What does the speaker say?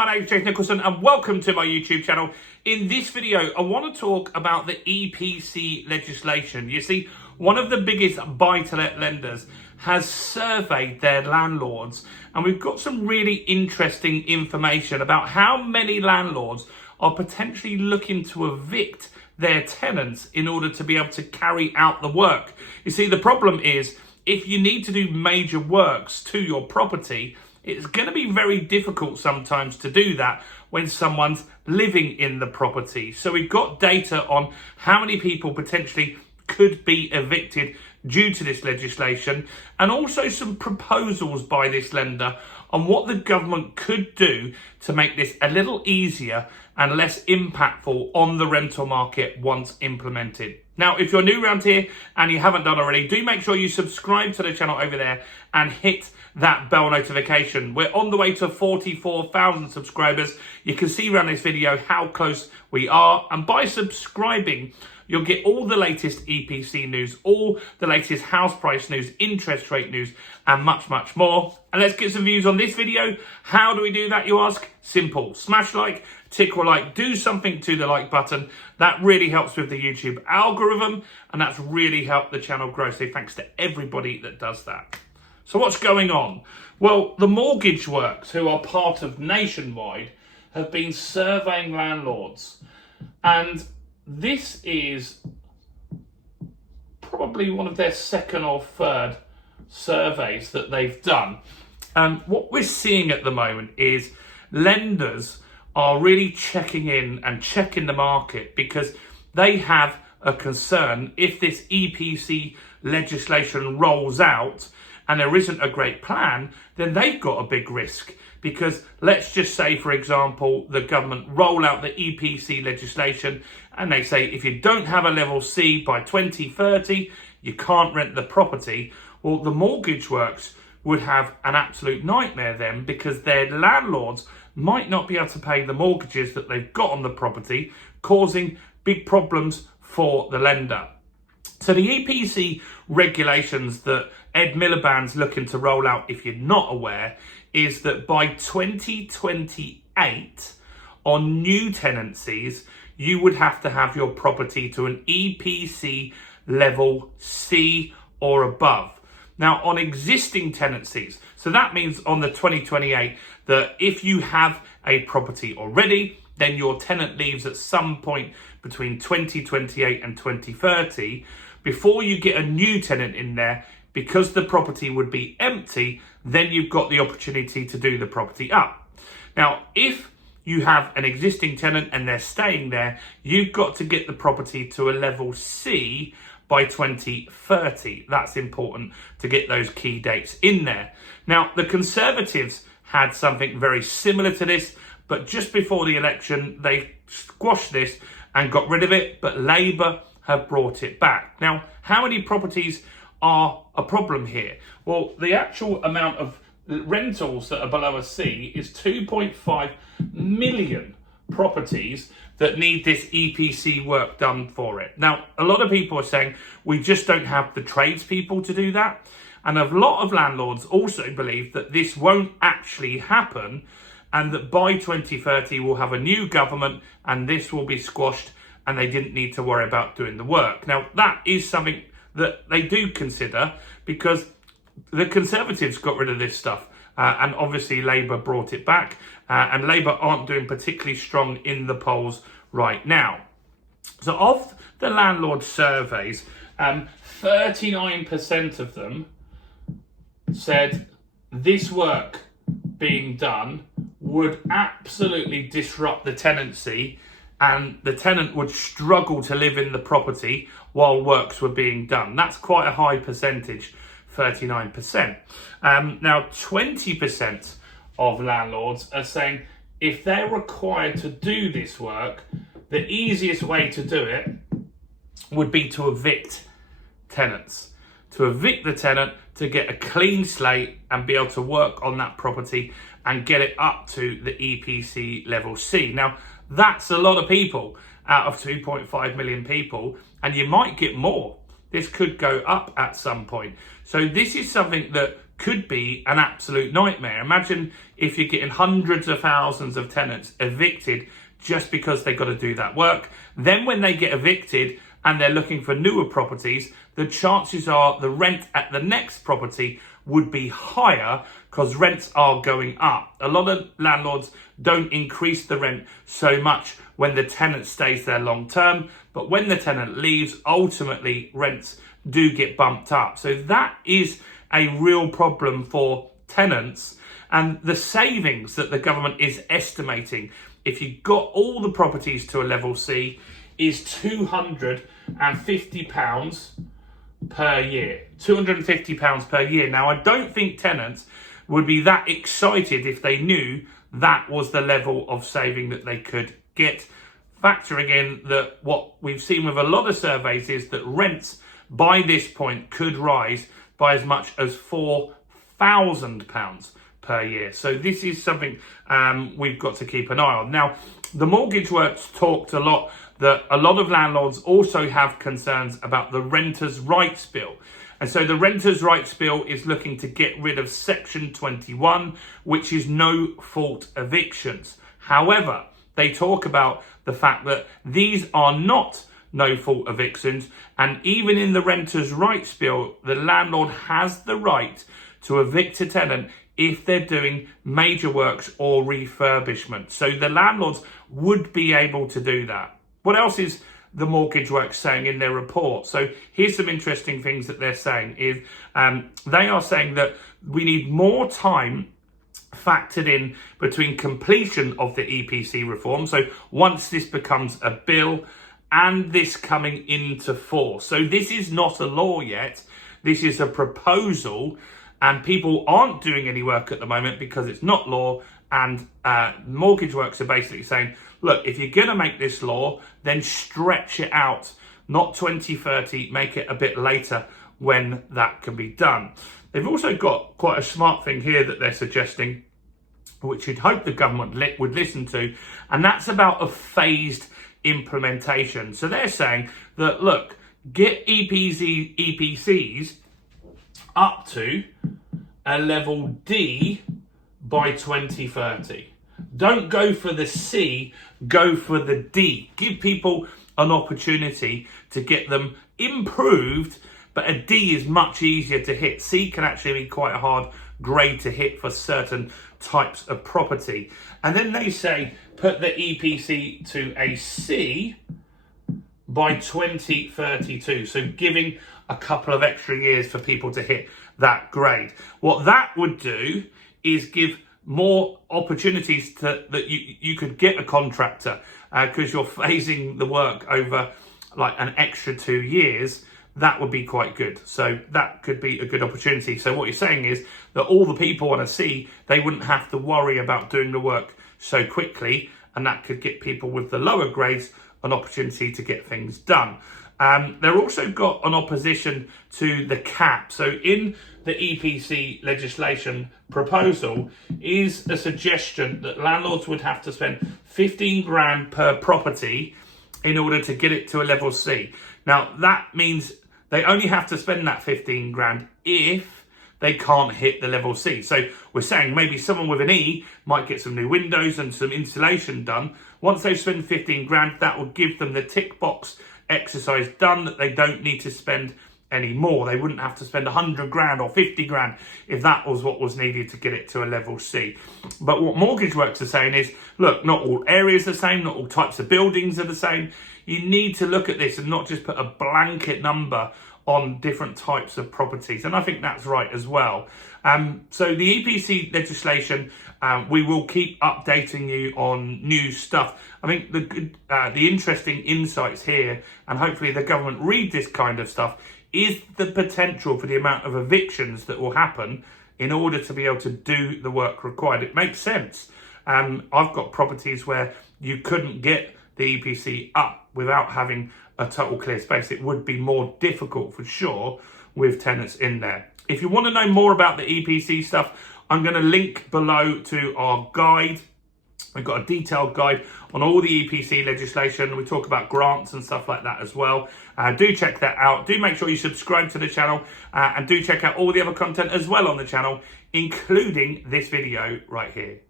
my name is Jason Nicholson and welcome to my YouTube channel. In this video, I want to talk about the EPC legislation. You see, one of the biggest buy-to-let lenders has surveyed their landlords, and we've got some really interesting information about how many landlords are potentially looking to evict their tenants in order to be able to carry out the work. You see, the problem is if you need to do major works to your property, it's going to be very difficult sometimes to do that when someone's living in the property. So we've got data on how many people potentially could be evicted due to this legislation, and also some proposals by this lender on what the government could do to make this a little easier and less impactful on the rental market once implemented. Now, if you're new around here and you haven't done already, do make sure you subscribe to the channel over there and hit that bell notification. We're on the way to 44,000 subscribers. You can see around this video how close we are, and by subscribing, you'll get all the latest EPC news, all the latest house price news, interest rate news, and much, much more. And let's get some views on this video. How do we do that, you ask? Simple. Smash like, tickle like, do something to the like button. That really helps with the YouTube algorithm, and that's really helped the channel grow. So thanks to everybody that does that. So what's going on? Well, the mortgage works, who are part of Nationwide, have been surveying landlords. And this is probably one of their second or third surveys that they've done. And what we're seeing at the moment is lenders are really checking in and checking the market because they have a concern if this EPC legislation rolls out and there isn't a great plan, then they've got a big risk. Because let's just say, for example, the government roll out the EPC legislation and they say if you don't have a level C by 2030, you can't rent the property. Well, the mortgage works would have an absolute nightmare then, because their landlords might not be able to pay the mortgages that they've got on the property, causing big problems for the lender. So the EPC regulations that Ed Miliband's looking to roll out, if you're not aware, is that by 2028, on new tenancies, you would have to have your property to an EPC level C or above. Now, on existing tenancies, so that means on the 2028, that if you have a property already, then your tenant leaves at some point between 2028 and 2030. Before you get a new tenant in there, because the property would be empty, then you've got the opportunity to do the property up. Now, if you have an existing tenant and they're staying there, you've got to get the property to a level C by 2030. That's important to get those key dates in there. Now, the Conservatives had something very similar to this, but just before the election, they squashed this and got rid of it, but Labour have brought it back. Now, how many properties are a problem here? Well, the actual amount of rentals that are below a C is 2.5 million properties that need this EPC work done for it. Now, a lot of people are saying we just don't have the tradespeople to do that. And a lot of landlords also believe that this won't actually happen, and that by 2030 we'll have a new government and this will be squashed and they didn't need to worry about doing the work. Now, that is something that they do consider, because the Conservatives got rid of this stuff and obviously Labour brought it back, and Labour aren't doing particularly strong in the polls right now. So of the landlord surveys, 39% of them said this work being done would absolutely disrupt the tenancy, and the tenant would struggle to live in the property while works were being done. That's quite a high percentage, 39%. Now, 20% of landlords are saying if they're required to do this work, the easiest way to do it would be to evict tenants. To evict the tenant, to get a clean slate and be able to work on that property and get it up to the EPC level C. Now, that's a lot of people out of 2.5 million people, and you might get more. This could go up at some point. So this is something that could be an absolute nightmare. Imagine if you're getting hundreds of thousands of tenants evicted just because they've got to do that work. Then when they get evicted and they're looking for newer properties, the chances are the rent at the next property would be higher because rents are going up. A lot of landlords don't increase the rent so much when the tenant stays there long term, but when the tenant leaves, ultimately rents do get bumped up. So that is a real problem for tenants, and the savings that the government is estimating if you got all the properties to a level C is £250 per year. £250 per year. Now, I don't think tenants would be that excited if they knew that was the level of saving that they could get, factoring in that what we've seen with a lot of surveys is that rents by this point could rise by as much as £4,000 per year. So this is something we've got to keep an eye on. Now, the Mortgage Works talked a lot that a lot of landlords also have concerns about the Renters' Rights Bill. And so the Renters' Rights Bill is looking to get rid of Section 21, which is no-fault evictions. However, they talk about the fact that these are not no-fault evictions, and even in the Renters' Rights Bill, the landlord has the right to evict a tenant if they're doing major works or refurbishment. So the landlords would be able to do that. What else is the Mortgage Works saying in their report? So here's some interesting things that they're saying. Is they are saying that we need more time factored in between completion of the EPC reform. So once this becomes a bill and this coming into force. So this is not a law yet. This is a proposal, and people aren't doing any work at the moment because it's not law. And Mortgage Works are basically saying, look, if you're going to make this law, then stretch it out, not 2030, make it a bit later when that can be done. They've also got quite a smart thing here that they're suggesting, which you'd hope the government would listen to, and that's about a phased implementation. So they're saying that, look, get EPCs up to a level D by 2030. Don't go for the C, go for the D. Give people an opportunity to get them improved, but a D is much easier to hit. C can actually be quite a hard grade to hit for certain types of property. And then they say put the EPC to a C by 2032. So giving a couple of extra years for people to hit that grade. What that would do is give more opportunities that you could get a contractor because you're phasing the work over like an extra 2 years. That would be quite good. So that could be a good opportunity. So what you're saying is that all the people on a C, they wouldn't have to worry about doing the work so quickly, and that could get people with the lower grades an opportunity to get things done. They're also got an opposition to the cap. So in the EPC legislation proposal is a suggestion that landlords would have to spend 15 grand per property in order to get it to a level C. Now that means they only have to spend that 15 grand if they can't hit the level C. So we're saying maybe someone with an E might get some new windows and some insulation done. Once they've spent 15 grand, that will give them the tick box exercise done, that they don't need to spend any more. They wouldn't have to spend 100 grand or 50 grand if that was what was needed to get it to a level C. But what Mortgage Works are saying is, look, not all areas are the same, not all types of buildings are the same. You need to look at this and not just put a blanket number on different types of properties. And I think that's right as well. So the EPC legislation, we will keep updating you on new stuff. I think the interesting insights here, and hopefully the government read this kind of stuff, is the potential for the amount of evictions that will happen in order to be able to do the work required. It makes sense. I've got properties where you couldn't get the EPC up without having a total clear space. It would be more difficult for sure with tenants in there. If you want to know more about the EPC stuff, I'm going to link below to our guide We've got a detailed guide on all the EPC legislation. We talk about grants and stuff like that as well. Do check that out. Do make sure you subscribe to the channel and do check out all the other content as well on the channel, including this video right here.